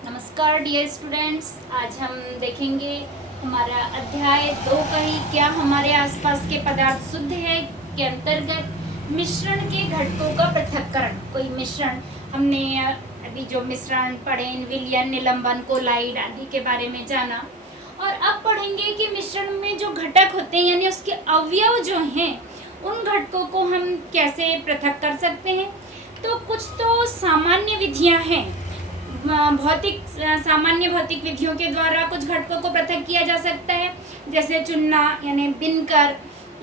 नमस्कार dear students. आज हम देखेंगे हमारा अध्याय 2 का ही क्या हमारे आसपास के पदार्थ शुद्ध है के अंतर्गत मिश्रण के घटकों का पृथक्करण। कोई मिश्रण हमने अभी जो मिश्रण पढ़े, विलयन, निलंबन, कोलाइड आदि के बारे में जाना। और अब पढ़ेंगे कि मिश्रण में जो घटक होते हैं यानी उसके अवयव जो हैं उन घटकों को हम कैसे पृथक कर सकते हैं। तो कुछ तो सामान्य विधियां हैं, सामान्य भौतिक विधियों के द्वारा कुछ घटकों को पृथक किया जा सकता है, जैसे चुनना यानी बिनकर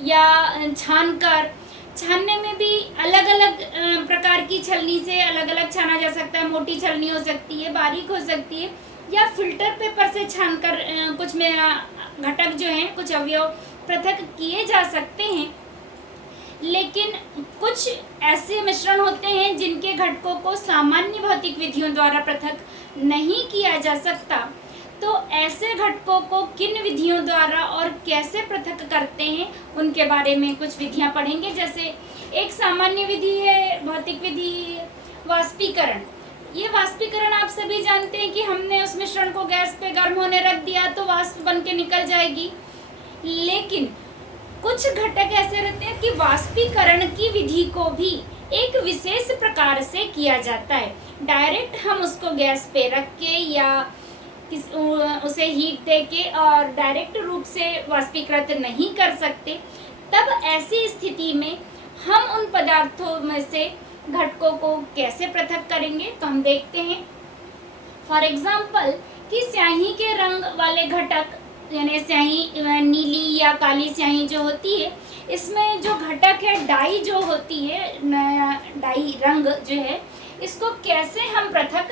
या छानकर। छानने में भी अलग अलग प्रकार की छलनी से अलग अलग छाना जा सकता है। मोटी छलनी हो सकती है, बारीक हो सकती है, या फिल्टर पेपर से छानकर कुछ में घटक जो हैं, कुछ अवयव पृथक किए जा सकते हैं। लेकिन कुछ ऐसे मिश्रण होते हैं जिनके घटकों को सामान्य भौतिक विधियों द्वारा पृथक नहीं किया जा सकता। तो ऐसे घटकों को किन विधियों द्वारा और कैसे पृथक करते हैं उनके बारे में कुछ विधियां पढ़ेंगे। जैसे एक सामान्य विधि है भौतिक विधि वाष्पीकरण। ये वाष्पीकरण आप सभी जानते हैं कि हमने उस मिश्रण को गैस पे गर्म होने रख दिया तो वाष्प बन के निकल जाएगी। लेकिन कुछ घटक ऐसे रहते हैं कि वाष्पीकरण की विधि को भी एक विशेष प्रकार से किया जाता है। डायरेक्ट हम उसको गैस पे रख के या उसे हीट दे के और डायरेक्ट रूप से वाष्पीकृत नहीं कर सकते। तब ऐसी स्थिति में हम उन पदार्थों में से घटकों को कैसे पृथक करेंगे तो हम देखते हैं। फॉर एग्जाम्पल कि स्याही के रंग वाले घटक यानी स्याही नीली या काली स्याही जो होती है, इसमें जो घटक है डाई जो होती है, डाई रंग जो है, इसको कैसे हम पृथक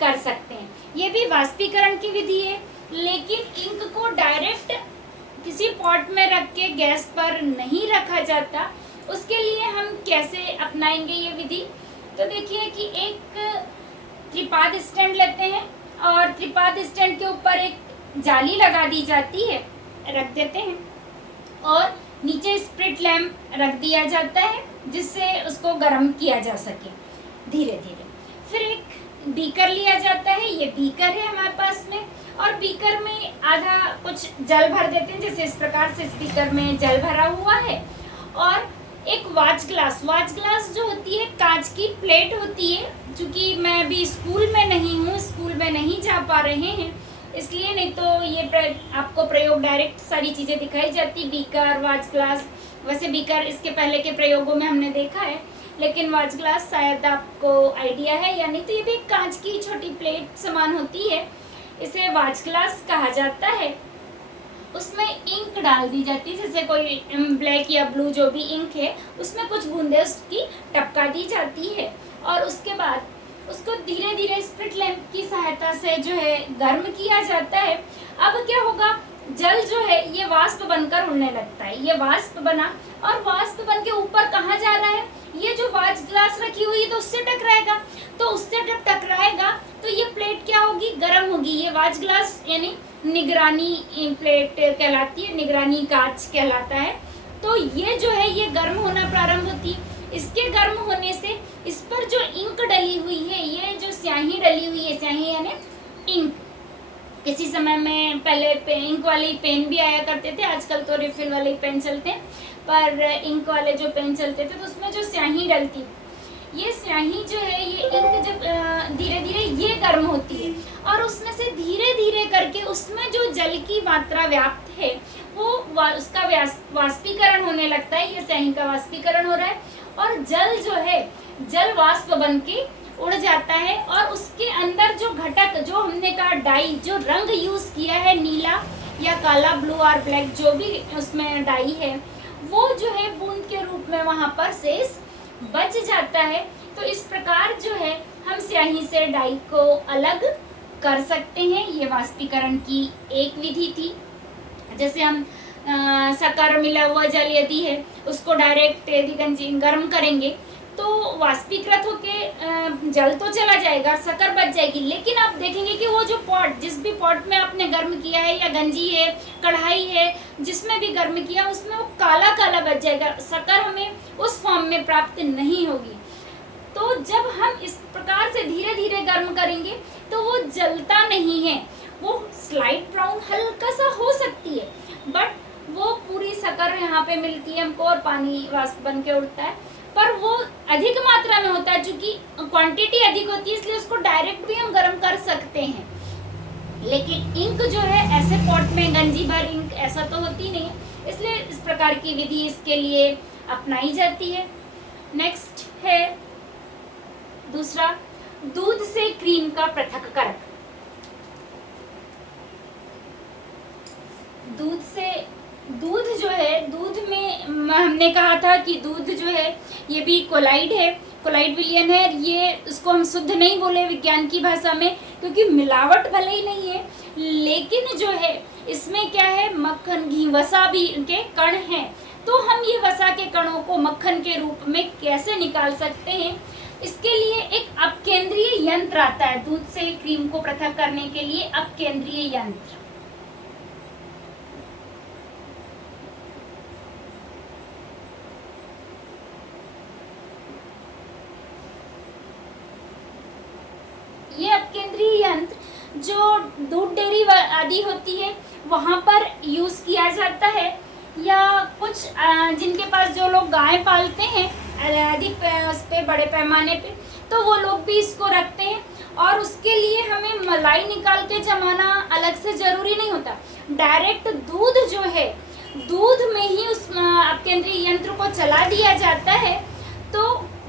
कर सकते हैं। ये भी वाष्पीकरण की विधि है। लेकिन इंक को डायरेक्ट किसी पॉट में रख के गैस पर नहीं रखा जाता। उसके लिए हम कैसे अपनाएंगे ये विधि। तो देखिए कि एक त्रिपाद स्टैंड लेते हैं और त्रिपाद स्टैंड के ऊपर एक जाली लगा दी जाती है, रख देते हैं, और नीचे स्प्रिट लैंप रख दिया जाता है जिससे उसको गर्म किया जा सके धीरे धीरे। फिर एक बीकर लिया जाता है, ये बीकर है हमारे पास में, और बीकर में आधा कुछ जल भर देते हैं। जैसे इस प्रकार से इस बीकर में जल भरा हुआ है। और एक वाच ग्लास जो होती है कांच की प्लेट होती है। चूंकि मैं अभी स्कूल में नहीं हूँ, स्कूल में नहीं जा पा रहे हैं, इसलिए नहीं तो ये आपको प्रयोग डायरेक्ट सारी चीज़ें दिखाई जाती। बीकर, वाच ग्लास, वैसे बीकर इसके पहले के प्रयोगों में हमने देखा है, लेकिन वाच ग्लास शायद आपको आइडिया है या नहीं। तो ये भी कांच की छोटी प्लेट समान होती है, इसे वाच ग्लास कहा जाता है। उसमें इंक डाल दी जाती है, जैसे कोई ब्लैक या ब्लू जो भी इंक है उसमें कुछ बूंदे उसकी टपका दी जाती है। और उसके बाद उसको धीरे धीरे स्प्रिट लैंप की सहायता से जो है गर्म किया जाता है। अब क्या होगा, जल जो है ये वाष्प बनकर उड़ने लगता है। ये वाष्प बना और वाष्प बन के ऊपर कहाँ जा रहा है, ये जो वाच ग्लास रखी हुई है तो उससे टकराएगा। तो उससे जब टकराएगा तो ये प्लेट क्या होगी, गर्म होगी। ये वाच ग्लास यानी निगरानी प्लेट कहलाती है, निगरानी कांच कहलाता है। तो ये जो है ये गर्म होना प्रारंभ होती है। इसके गर्म होने से इस पर जो इंक डली हुई है, ये जो स्याही डली हुई है, स्याही यानी इंक, किसी समय में पहले इंक वाले पेन भी आया करते थे, आजकल तो रिफिल वाले पेन चलते हैं, पर इंक वाले जो पेन चलते थे तो उसमें जो स्याही डलती, ये स्याही जो है ये इंक जब धीरे धीरे ये गर्म होती है और उसमें से धीरे धीरे करके उसमें जो जल की मात्रा व्याप्त है वो उसका वाष्पीकरण होने लगता है। ये स्याही का वाष्पीकरण हो रहा है और जल जो है जल वाष्प बन के उड़ जाता है। और उसके अंदर जो घटक जो हमने कहा डाई, जो रंग यूज किया है नीला या काला, ब्लू और ब्लैक, जो भी उसमें डाई है वो जो है बूंद के रूप में वहां पर शेष बच जाता है। तो इस प्रकार जो है हम स्याही से डाई को अलग कर सकते हैं। ये वाष्पीकरण की एक विधि थी। जैसे हम शक्कर मिला हुआ जल यदि है उसको डायरेक्ट यदि गर्म करेंगे तो वाष्पीकृत होके जल तो चला जाएगा, शक्कर बच जाएगी। लेकिन आप देखेंगे कि वो जो पॉट, जिस भी पॉट में आपने गर्म किया है या गंजी है, कढ़ाई है, जिसमें भी गर्म किया उसमें वो काला काला बच जाएगा, शक्कर हमें उस फॉर्म में प्राप्त नहीं होगी। तो जब हम इस प्रकार से धीरे धीरे गर्म करेंगे तो वो जलता नहीं है, वो स्लाइट ब्राउन हल्का सा हो सकती है, बट वो पूरी शक्कर यहाँ पे मिलती है हमको और पानी वाष्प बन के उड़ता है, पर वो अधिक मात्रा में होता है, चूंकि क्वांटिटी अधिक होती है इसलिए उसको डायरेक्ट भी हम गर्म कर सकते हैं। लेकिन इंक जो है ऐसे पॉट में गंजी भर इंक ऐसा तो होती नहीं है, इसलिए इस प्रकार की विधि इसके लिए अपनाई जाती है। नेक्स्ट है दूसरा, दूध से क्रीम का पृथक्करण। दूध जो है, दूध में हमने कहा था कि दूध जो है ये भी कोलाइड है, कोलाइड विलयन है। ये उसको हम शुद्ध नहीं बोले विज्ञान की भाषा में, क्योंकि मिलावट भले ही नहीं है, लेकिन जो है इसमें क्या है, मक्खन घी वसा भी इनके कण हैं। तो हम ये वसा के कणों को मक्खन के रूप में कैसे निकाल सकते हैं, इसके लिए एक अपकेंद्रीय यंत्र आता है। दूध से क्रीम को पृथक करने के लिए अपकेंद्रीय यंत्र। ये अपकेंद्रीय यंत्र जो दूध डेयरी आदि होती है वहाँ पर यूज किया जाता है, या कुछ जिनके पास जो लोग गाय पालते हैं अधिक उस पे बड़े पैमाने पे, तो वो लोग भी इसको रखते हैं। और उसके लिए हमें मलाई निकाल के जमाना अलग से जरूरी नहीं होता, डायरेक्ट दूध जो है, दूध में ही उस अपकेंद्रीय यंत्र को चला दिया जाता है, तो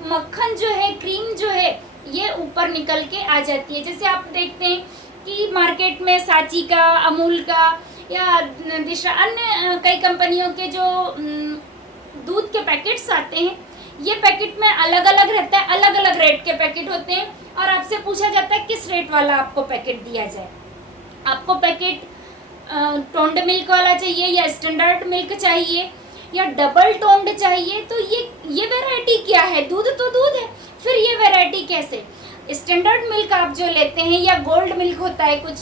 मक्खन जो है, क्रीम जो है, ये ऊपर निकल के आ जाती है। जैसे आप देखते हैं कि मार्केट में सांची का, अमूल का या दूसरा अन्य कई कंपनियों के जो दूध के पैकेट्स आते हैं, ये पैकेट में अलग अलग रहता है, अलग अलग रेट के पैकेट होते हैं, और आपसे पूछा जाता है किस रेट वाला आपको पैकेट दिया जाए। आपको पैकेट टोन्ड मिल्क वाला चाहिए या स्टैंडर्ड मिल्क चाहिए या डबल टोन्ड चाहिए, तो ये वैरायटी क्या है? दूध तो दूध है, फिर ये वैरायटी कैसे? स्टैंडर्ड मिल्क आप जो लेते हैं या गोल्ड मिल्क होता है, कुछ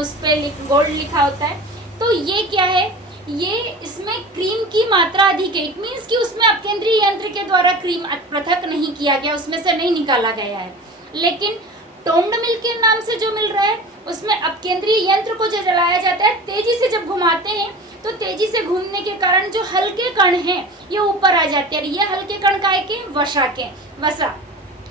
उस पर गोल्ड लिखा होता है, तो ये क्या है, ये इसमें क्रीम की मात्रा अधिक है। इट मीन्स कि उसमें अपकेंद्रीय यंत्र के द्वारा क्रीम पृथक नहीं किया गया, उसमें से नहीं निकाला गया है। लेकिन टोन्ड मिल्क के नाम से जो मिल रहा है उसमें अपकेंद्रीय यंत्र को जो जलाया जाता है, तेजी से जब घुमाते हैं तो तेजी से घूमने के कारण जो हल्के कण हैं ये ऊपर आ जाते हैं। ये हल्के कण काय के? वसा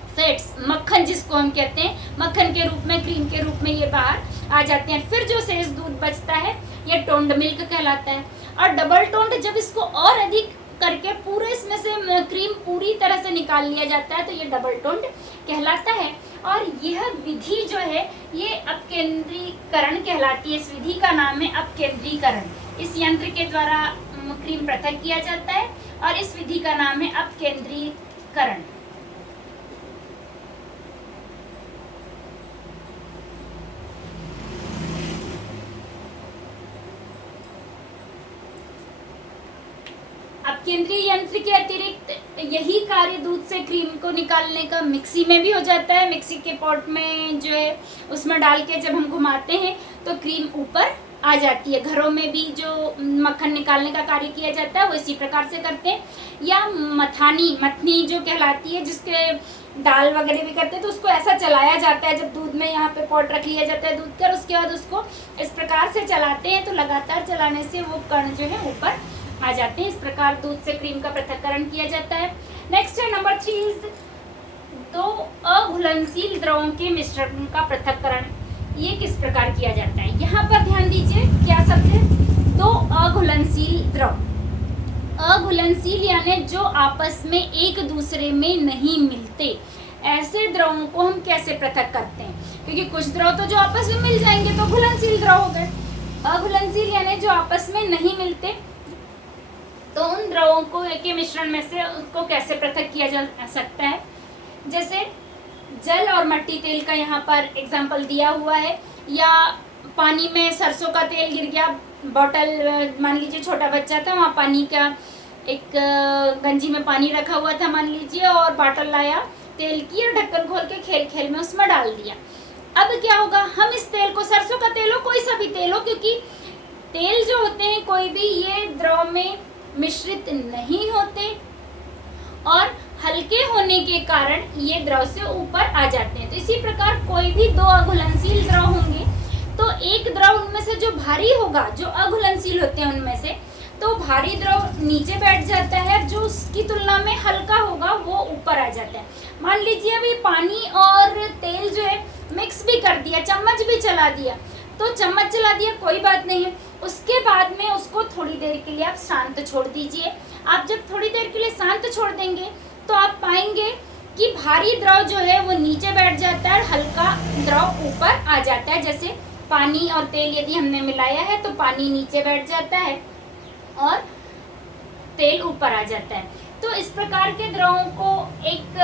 फैट्स, मक्खन जिसको हम कहते हैं, मक्खन के रूप में, क्रीम के रूप में ये बाहर आ जाते हैं। फिर जो शेष दूध बचता है ये टोन्ड मिल्क कहलाता है। और डबल टोन्ड जब इसको और अधिक करके पूरे इसमें से क्रीम पूरी तरह से निकाल लिया जाता है तो ये डबल टोन्ड कहलाता है। और यह विधि जो है ये अपकेंद्रीकरण कहलाती है। इस विधि का नाम है अपकेंद्रीकरण। इस यंत्र के द्वारा क्रीम पृथक किया जाता है और इस विधि का नाम है अपकेंद्रीकरण। अपकेंद्रीय यंत्र के अतिरिक्त यही कार्य दूध से क्रीम को निकालने का मिक्सी में भी हो जाता है। मिक्सी के पॉट में जो है उसमें डाल के जब हम घुमाते हैं तो क्रीम ऊपर आ जाती है। घरों में भी जो मक्खन निकालने का कार्य किया जाता है वो इसी प्रकार से करते हैं। या मथनी जो कहलाती है, जिसके दाल वगैरह भी करते हैं, तो उसको ऐसा चलाया जाता है। जब दूध में यहाँ पे पॉट रख लिया जाता है दूध का, उसके बाद उसको इस प्रकार से चलाते हैं, तो लगातार चलाने से वो कण जो है ऊपर आ जाते हैं। इस प्रकार दूध से क्रीम का पृथक्करण किया जाता है। नेक्स्ट है नंबर 3, दो अघुलनशील द्रवों के मिश्रण का पृथक्करण। ये किस प्रकार किया जाता है? यहाँ पर ध्यान दीजिए, क्या शब्द है? दो अघुलनशील द्रव। अघुलनशील यानी जो आपस में एक दूसरे में नहीं मिलते, ऐसे द्रवों को हम कैसे पृथक करते हैं? क्योंकि कुछ द्रव तो जो आपस में मिल जाएंगे तो घुलनशील द्रव हो गए। अघुलनशील यानी जो आपस में नहीं मिलते, तो उन द्रवों को के मिश्रण में से उसको कैसे पृथक किया जा सकता है? जैसे जल और मट्टी तेल का यहाँ पर एग्जाम्पल दिया हुआ है। या पानी में सरसों का तेल गिर गया, बॉटल, मान लीजिए छोटा बच्चा था, वहाँ पानी का एक गंजी में पानी रखा हुआ था मान लीजिए, और बॉटल लाया तेल की और ढक्कन खोल के खेल खेल में उसमें डाल दिया। अब क्या होगा? हम इस तेल को, सरसों का तेल हो, कोई सा भी तेल हो, क्योंकि तेल जो होते हैं कोई भी ये द्रव में मिश्रित नहीं होते और हल्के होने के कारण ये द्रव से ऊपर आ जाते हैं। तो इसी प्रकार कोई भी दो अघुलनशील द्रव एक द्रव उनमें से जो भारी होगा, जो अघुलनशील होते हैं उनमें से, तो भारी द्रव नीचे बैठ जाता है, जो उसकी तुलना में हल्का होगा वो ऊपर आ जाता है। मान लीजिए अभी पानी और तेल जो है मिक्स भी कर दिया, चम्मच भी चला दिया, तो चम्मच चला दिया कोई बात नहीं है, उसके बाद में उसको थोड़ी देर के लिए आप शांत छोड़ दीजिए। आप जब थोड़ी देर के लिए शांत छोड़ देंगे तो आप पाएंगे कि भारी द्रव जो है वो नीचे बैठ जाता है, हल्का द्रव ऊपर आ जाता है। जैसे पानी और तेल यदि हमने मिलाया है तो पानी नीचे बैठ जाता है और तेल ऊपर आ जाता है। तो इस प्रकार के द्रवों को एक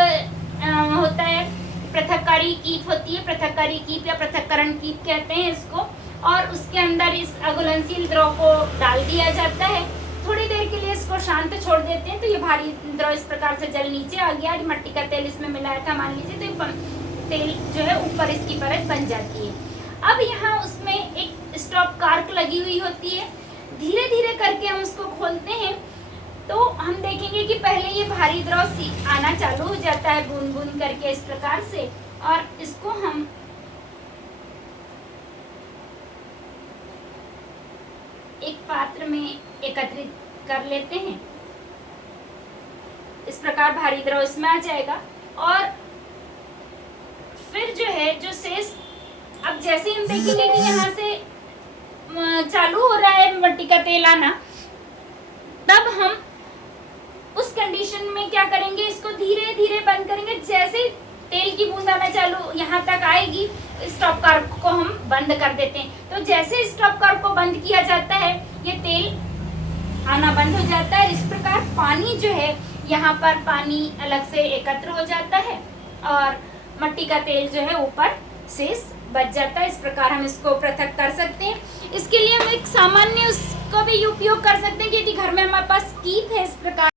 होता है पृथक्कारी कीट होती है, पृथक्कारी कीट या पृथक्करण कीट कहते हैं इसको, और उसके अंदर इस अघुलनशील द्रव को डाल दिया जाता है। थोड़ी देर के लिए इसको शांत छोड़ देते हैं तो ये भारी द्रव इस प्रकार से जल नीचे आ गया। मट्टी का तेल इसमें मिलाया था मान लीजिए, तो तेल जो है ऊपर इसकी परत बन जाती है। अब यहाँ उसमें एक स्टॉप कार्क लगी हुई होती है, धीरे धीरे करके हम उसको खोलते हैं तो हम देखेंगे कि पहले ये भारी द्रव आना चालू हो जाता है बूंद बूंद करके इस प्रकार से, और इसको हम एक पात्र में एकत्रित कर लेते हैं। इस प्रकार भारी द्रव इसमें आ जाएगा और फिर जो है जो शेष, अब जैसे हम देखेंगे कि यहाँ से चालू हो रहा है मिट्टी का तेल आना, तब हम उस कंडीशन में क्या करेंगे, इसको धीरे धीरे बंद करेंगे। जैसे तेल की बूंद आना चालू यहाँ तक आएगी, स्टॉप कार्क को हम बंद कर देते हैं। तो जैसे स्टॉप कार्क को बंद किया जाता है ये तेल आना बंद हो जाता है। इस प्रकार पानी जो है यहाँ पर पानी अलग से एकत्र हो जाता है और मिट्टी का तेल जो है ऊपर शेष बच जाता है। इस प्रकार हम इसको पृथक कर सकते हैं। इसके लिए हम एक सामान्य उसका भी उपयोग कर सकते हैं कि यदि घर में हमारे पास कीप है इस प्रकार